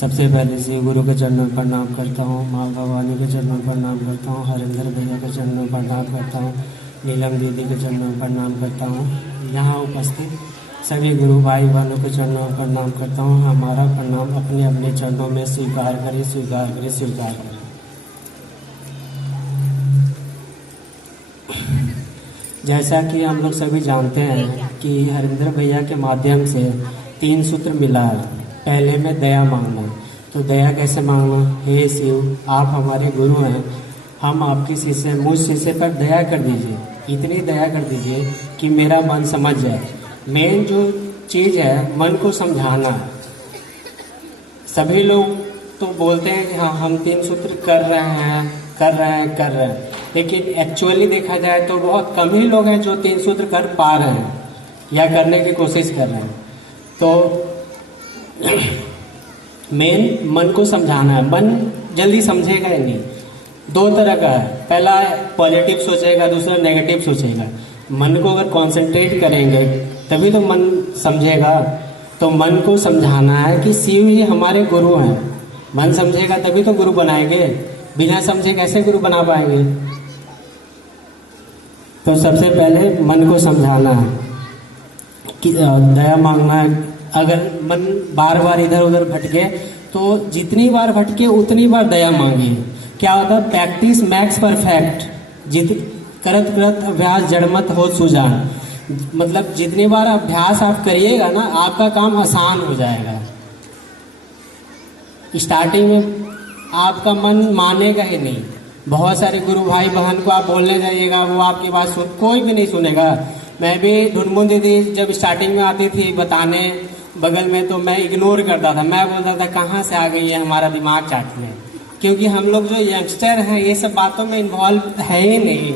सबसे पहले श्री गुरु के चरणों में प्रणाम करता हूँ, माँ भवानी के चरणों में प्रणाम करता हूँ, हरिंदर भैया के चरणों में प्रणाम करता हूँ, नीलम दीदी के चरणों में प्रणाम करता हूँ। यहाँ उपस्थित सभी गुरु भाई बहनों के चरणों में प्रणाम करता हूँ। हमारा प्रणाम अपने अपने चरणों में स्वीकार करें, स्वीकार करें, स्वीकार करें। जैसा कि हम लोग सभी जानते हैं कि हरिंदर भैया के माध्यम से 3 सूत्र मिला है। पहले में दया मांगना, तो दया कैसे मांगना? हे शिव, आप हमारे गुरु हैं, हम आपके शिष्य, मुझ शिष्य पर दया कर दीजिए, इतनी दया कर दीजिए कि मेरा मन समझ जाए। मेन जो चीज़ है, मन को समझाना है। सभी लोग तो बोलते हैं कि हाँ हम 3 सूत्र कर रहे हैं, लेकिन एक्चुअली देखा जाए तो बहुत कम ही लोग हैं जो 3 सूत्र कर पा रहे हैं या करने की कोशिश कर रहे हैं। तो मेन मन को समझाना है। मन जल्दी समझेगा ही नहीं। 2 तरह का है, पहला पॉजिटिव सोचेगा, दूसरा नेगेटिव सोचेगा। मन को अगर कंसंट्रेट करेंगे तभी तो मन समझेगा। तो मन को समझाना है कि शिव ही हमारे गुरु हैं। मन समझेगा तभी तो गुरु बनाएंगे, बिना समझे कैसे गुरु बना पाएंगे? तो सबसे पहले मन को समझाना है कि दया मांगना है। अगर मन बार बार इधर उधर भटके तो जितनी बार भटके उतनी बार दया मांगिए। क्या होता है? प्रैक्टिस मैक्स परफेक्ट, करत करत अभ्यास जड़मत हो सुजान। मतलब जितनी बार अभ्यास आप करिएगा ना, आपका काम आसान हो जाएगा। स्टार्टिंग में आपका मन मानेगा ही नहीं। बहुत सारे गुरु भाई बहन को आप बोलने जाइएगा, वो आपकी बात कोई भी नहीं सुनेगा। मैं भी ढुनमुन दीदी जब स्टार्टिंग में आती थी बताने बगल में, तो मैं इग्नोर करता था। मैं बोलता था कहाँ से आ गई है हमारा दिमाग चाटने, क्योंकि हम लोग जो यंगस्टर हैं ये सब बातों में इन्वॉल्व है ही नहीं।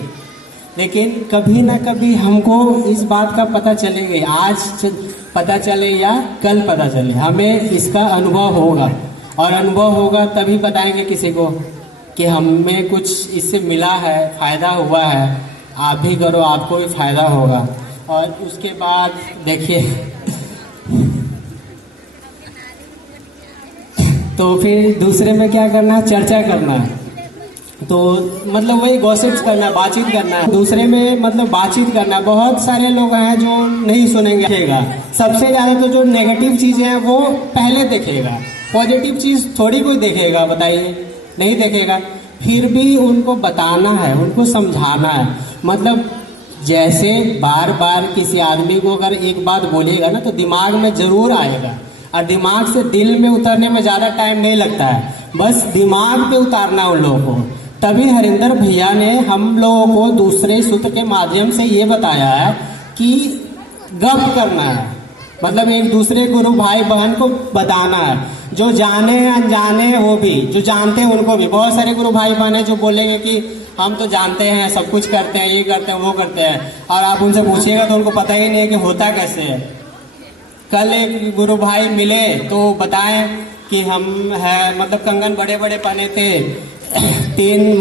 लेकिन कभी ना कभी हमको इस बात का पता चलेगा, आज पता चले या कल पता चले, हमें इसका अनुभव होगा। और अनुभव होगा तभी बताएंगे किसी को कि हमें कुछ इससे मिला है, फायदा हुआ है। आप भी करो, आपको भी फायदा होगा। और उसके बाद देखिए तो फिर दूसरे में क्या करना है? चर्चा करना है। तो मतलब वही गॉसिप्स करना है, बातचीत करना है। दूसरे में मतलब बातचीत करना है। बहुत सारे लोग हैं जो नहीं सुनेंगे। सबसे ज़्यादा तो जो नेगेटिव चीज़ें हैं वो पहले देखेगा, पॉजिटिव चीज़ थोड़ी कोई देखेगा, बताइए? नहीं देखेगा। फिर भी उनको बताना है, उनको समझाना है। मतलब जैसे बार बार किसी आदमी को अगर एक बात बोलिएगा ना तो दिमाग में जरूर आएगा, और दिमाग से दिल में उतरने में ज़्यादा टाइम नहीं लगता है। बस दिमाग पे उतारना उन लोगों को। तभी हरिंदर भैया ने हम लोगों को दूसरे सूत्र के माध्यम से ये बताया है कि गप करना है। मतलब एक दूसरे गुरु भाई बहन को बताना है। जो जाने अनजाने हैं वो भी, जो जानते हैं उनको भी। बहुत सारे गुरु भाई बहन हैं जो बोलेंगे कि हम तो जानते हैं, सब कुछ करते हैं, ये करते हैं, वो करते हैं, और आप उनसे पूछिएगा तो उनको पता ही नहीं है कि होता कैसे है। कल एक गुरु भाई मिले तो बताएं कि हम है मतलब कंगन बड़े बड़े पहने थे, 3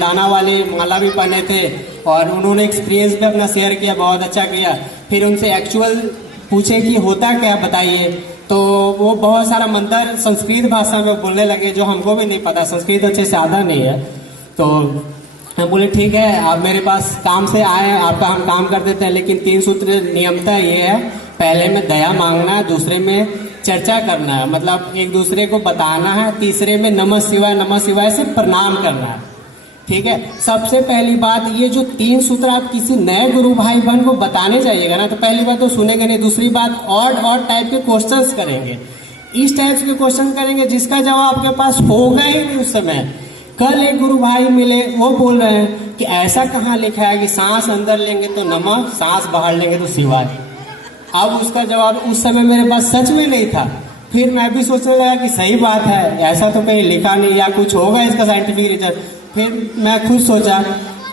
दाना वाले माला भी पहने थे, और उन्होंने एक्सपीरियंस भी अपना शेयर किया, बहुत अच्छा किया। फिर उनसे एक्चुअल पूछे कि होता क्या बताइए, तो वो बहुत सारा मंत्र संस्कृत भाषा में बोलने लगे, जो हमको भी नहीं पता, संस्कृत अच्छे से आता नहीं है। तो हम बोले ठीक है, आप मेरे पास काम से आए, आपका हम काम कर देते हैं, लेकिन 3 सूत्र नियमता ये है, पहले में दया मांगना है, दूसरे में चर्चा करना है, मतलब एक दूसरे को बताना है, तीसरे में नमः शिवाय से प्रणाम करना है। ठीक है। सबसे पहली बात, ये जो 3 सूत्र आप किसी नए गुरु भाई बहन को बताने जाइएगा ना, तो पहली बात तो सुनेंगे नहीं, दूसरी बात और टाइप के क्वेश्चंस करेंगे। इस टाइप के क्वेश्चन करेंगे जिसका जवाब आपके पास होगा ही नहीं उस समय। कल एक गुरु भाई मिले, वो बोल रहे हैं कि ऐसा कहाँ लिखा है कि सांस अंदर लेंगे तो नमः, सांस बाहर लेंगे तो शिवाय। अब उसका जवाब उस समय मेरे पास सच में नहीं था। फिर मैं भी सोचने लगा कि सही बात है, ऐसा तो कहीं लिखा नहीं, या कुछ होगा इसका साइंटिफिक रीजन। फिर मैं खुद सोचा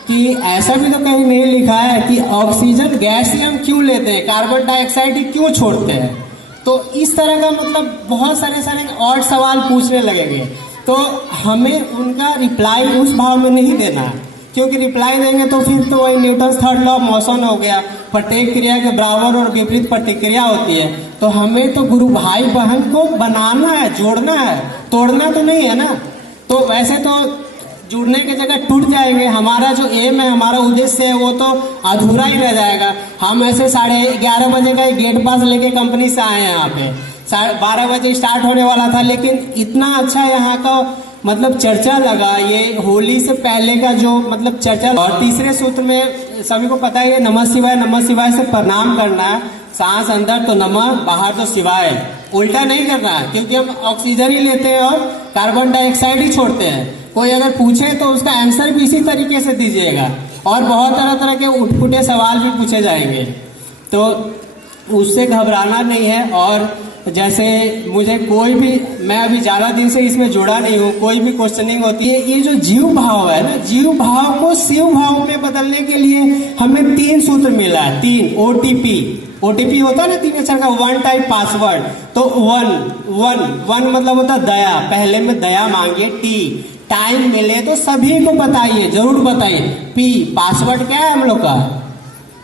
कि ऐसा भी तो कहीं नहीं लिखा है कि ऑक्सीजन गैस ही हम क्यों लेते हैं, कार्बन डाइऑक्साइड ही क्यों छोड़ते हैं। तो इस तरह का मतलब बहुत सारे और सवाल पूछने लगेंगे, तो हमें उनका रिप्लाई उस भाव में नहीं देना है। क्योंकि रिप्लाई देंगे तो फिर तो वही Newton third law of motion हो गया, प्रत्येक क्रिया के बराबर और विपरीत प्रतिक्रिया होती है। तो हमें तो गुरु भाई बहन को बनाना है, जोड़ना है, तोड़ना तो नहीं है ना। तो वैसे तो जुड़ने की जगह टूट जाएंगे, हमारा जो एम है, हमारा उद्देश्य है, वो तो अधूरा ही रह जाएगा। हम ऐसे 11:30 बजे का गेट पास लेके कंपनी से आए हैं, यहाँ पे 12 बजे स्टार्ट होने वाला था, लेकिन इतना अच्छा यहाँ का मतलब चर्चा लगा, ये होली से पहले का जो मतलब चर्चा। और तीसरे सूत्र में सभी को पता है नमः शिवाय, नमः शिवाय से प्रणाम करना है, सांस अंदर तो नमः, बाहर तो शिवाय, उल्टा नहीं करना है, क्योंकि हम ऑक्सीजन ही लेते हैं और कार्बन डाइऑक्साइड ही छोड़ते हैं। कोई अगर पूछे तो उसका आंसर भी इसी तरीके से दीजिएगा, और बहुत तरह तरह के उठपुटे सवाल भी पूछे जाएंगे, तो उससे घबराना नहीं है। और जैसे मुझे कोई भी, मैं अभी ज्यादा दिन से इसमें जुड़ा नहीं हूँ, कोई भी क्वेश्चनिंग होती है, ये जो जीव भाव है ना, जीव भाव को शिव भाव में बदलने के लिए हमें 3 सूत्र मिला है, 3 ओटीपी होता है ना 3 अक्षर का, 1 टाइप पासवर्ड। तो 1 मतलब होता है दया, पहले में दया मांगिए। टी टाइम मिले तो सभी को बताइए, जरूर बताइए। पी पासवर्ड क्या है हम लोग का,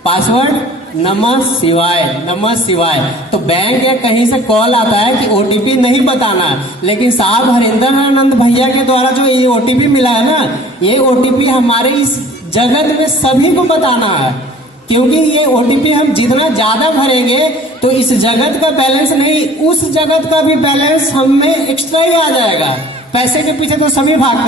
पासवर्ड नमः शिवाय, नमः शिवाय। तो बैंक या कहीं से कॉल आता है कि ओटीपी नहीं बताना, लेकिन साहब हरिंदर आनंद भैया के द्वारा जो ये ओटीपी मिला है ना, ये ओटीपी हमारे इस जगत में सभी को बताना है, क्योंकि ये ओटीपी हम जितना ज्यादा भरेंगे तो इस जगत का बैलेंस नहीं, उस जगत का भी बैलेंस हम में एक्स्ट्रा ही आ जाएगा। पैसे के पीछे तो सभी भागते